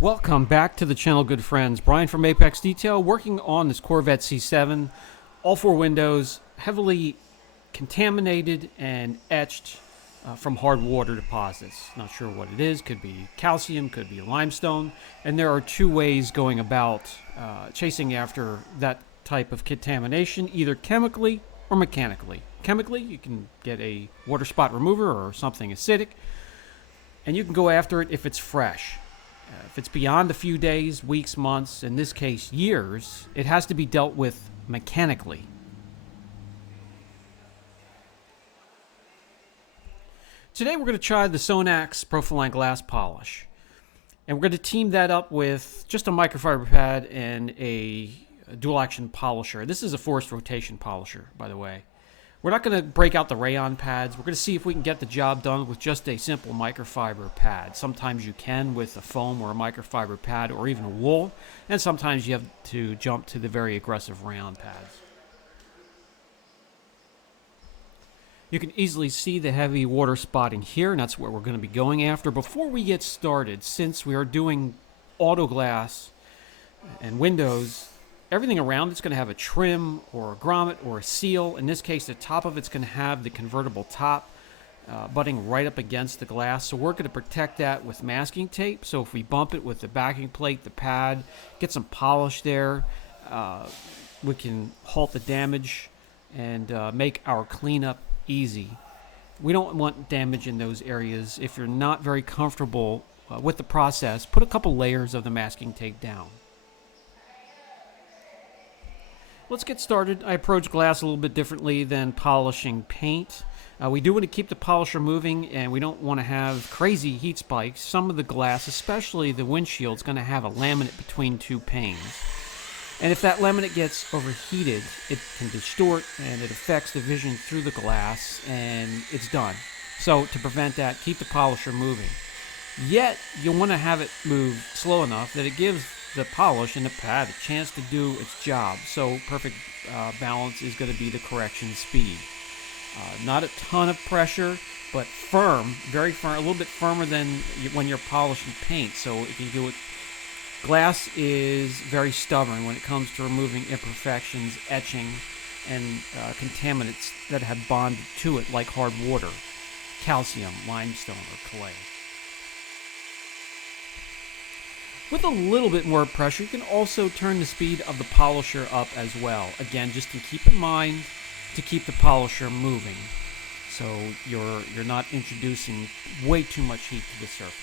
Welcome back to the channel, good friends. Brian from Apex Detail, working on this Corvette C7. All four windows heavily contaminated and etched from hard water deposits. Not sure what it is. Could be calcium, could be limestone. And there are two ways going about chasing after that type of contamination, either chemically or mechanically. Chemically, you can get a water spot remover or something acidic, and you can go after it if it's fresh. If it's beyond a few days, weeks, months, in this case years, it has to be dealt with mechanically. Today we're going to try the Sonax Profiline Glass Polish. And we're going to team that up with just a microfiber pad and a dual action polisher. This is a forced rotation polisher, by the way. We're not going to break out the rayon pads. We're going to see if we can get the job done with just a simple microfiber pad. Sometimes you can with a foam or a microfiber pad or even a wool, and sometimes you have to jump to the very aggressive rayon pads. You can easily see the heavy water spotting here, and that's what we're going to be going after. Before we get started, since we are doing auto glass and windows, everything around it's going to have a trim or a grommet or a seal. In this case, the top of it's going to have the convertible top butting right up against the glass. So we're going to protect that with masking tape. So if we bump it with the backing plate, the pad, get some polish there, we can halt the damage and make our cleanup easy. We don't want damage in those areas. If you're not very comfortable with the process, put a couple layers of the masking tape down. Let's get started. I approach glass a little bit differently than polishing paint. We do want to keep the polisher moving, and we don't want to have crazy heat spikes. Some of the glass, especially the windshield, is going to have a laminate between two panes. And if that laminate gets overheated, it can distort, and it affects the vision through the glass, and it's done. So to prevent that, keep the polisher moving. Yet, you'll want to have it move slow enough that it gives the polish and the pad a chance to do its job. So perfect balance is going to be the correction speed. Not a ton of pressure, but firm, very firm, a little bit firmer than when you're polishing paint. So if you do it, glass is very stubborn when it comes to removing imperfections, etching, and contaminants that have bonded to it, like hard water, calcium, limestone, or clay. With a little bit more pressure, you can also turn the speed of the polisher up as well. Again, just to keep in mind to keep the polisher moving, so you're not introducing way too much heat to the surface.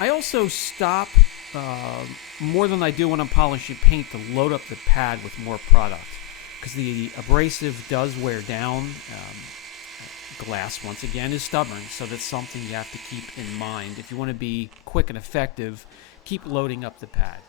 I also stop uh, more than I do when I'm polishing paint to load up the pad with more product because the abrasive does wear down. Glass, once again, is stubborn, so that's something you have to keep in mind. If you want to be quick and effective, keep loading up the pad.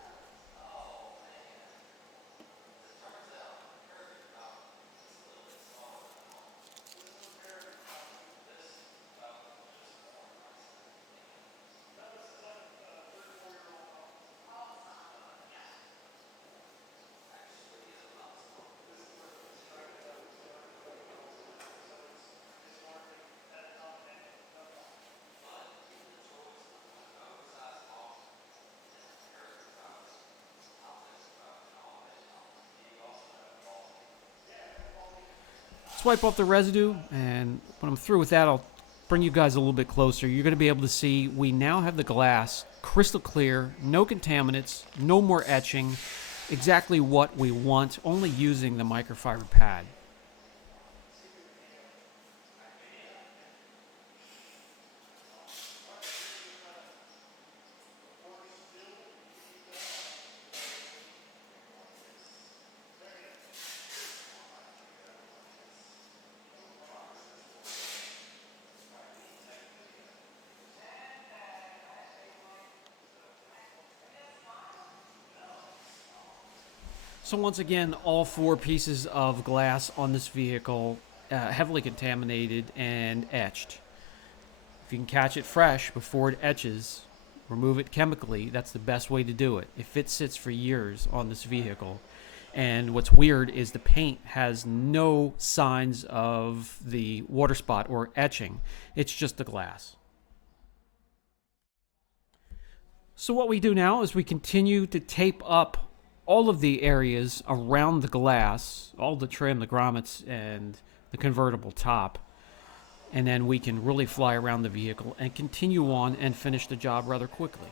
Let's wipe off the residue, and when I'm through with that, I'll bring you guys a little bit closer. You're going to be able to see we now have the glass crystal clear, no contaminants, no more etching, exactly what we want, only using the microfiber pad. So once again, all four pieces of glass on this vehicle heavily contaminated and etched. If you can catch it fresh before it etches, remove it chemically. That's the best way to do it. If it sits for years on this vehicle, and what's weird is the paint has no signs of the water spot or etching. It's just the glass. So what we do now is we continue to tape up all of the areas around the glass, all the trim, the grommets, and the convertible top. And then we can really fly around the vehicle and continue on and finish the job rather quickly.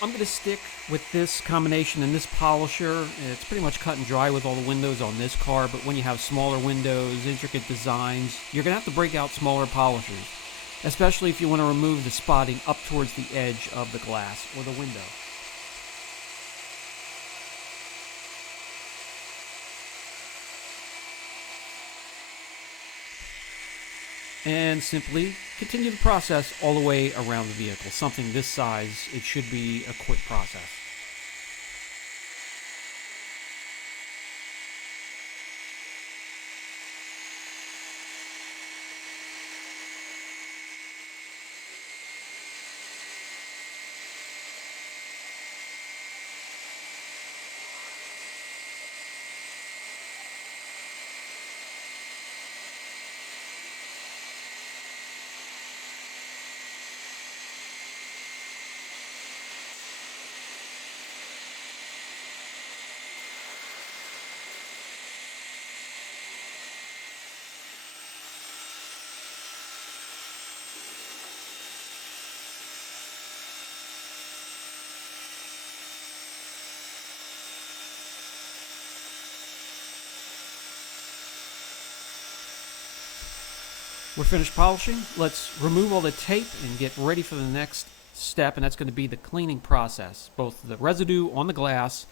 I'm going to stick with this combination and this polisher. It's pretty much cut and dry with all the windows on this car, but when you have smaller windows, intricate designs, you're going to have to break out smaller polishers, especially if you want to remove the spotting up towards the edge of the glass or the window. And simply continue the process all the way around the vehicle. Something this size, it should be a quick process. We're finished polishing. Let's remove all the tape and get ready for the next step, and that's going to be the cleaning process. Both the residue on the glass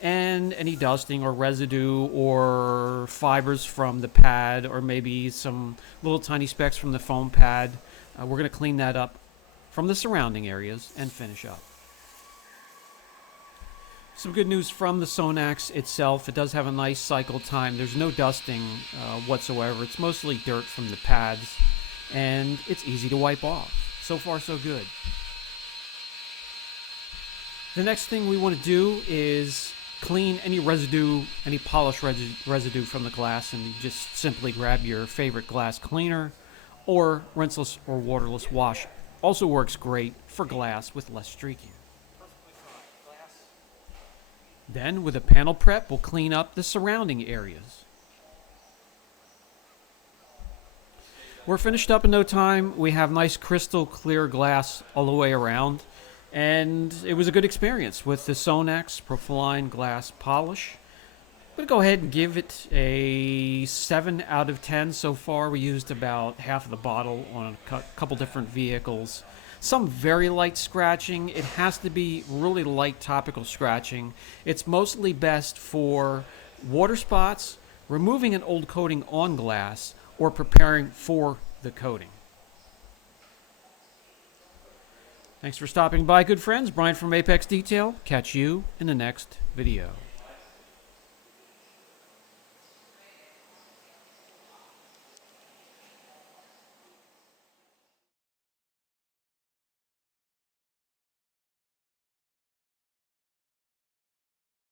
and any dusting or residue or fibers from the pad or maybe some little tiny specks from the foam pad. We're going to clean that up from the surrounding areas and finish up. Some good news from the Sonax itself. It does have a nice cycle time. There's no dusting whatsoever. It's mostly dirt from the pads, and it's easy to wipe off. So far, so good. The next thing we want to do is clean any residue, any polish residue from the glass, and you just simply grab your favorite glass cleaner, or rinseless or waterless wash. Also works great for glass with less streaking. Then, with a panel prep, we'll clean up the surrounding areas. We're finished up in no time. We have nice crystal clear glass all the way around. And it was a good experience with the Sonax Glass Polish. I'm going to go ahead and give it a 7 out of 10 so far. We used about half of the bottle on a couple different vehicles. Some very light scratching. It has to be really light topical scratching. It's mostly best for water spots, removing an old coating on glass, or preparing for the coating. Thanks for stopping by, good friends. Brian from Apex Detail. Catch you in the next video.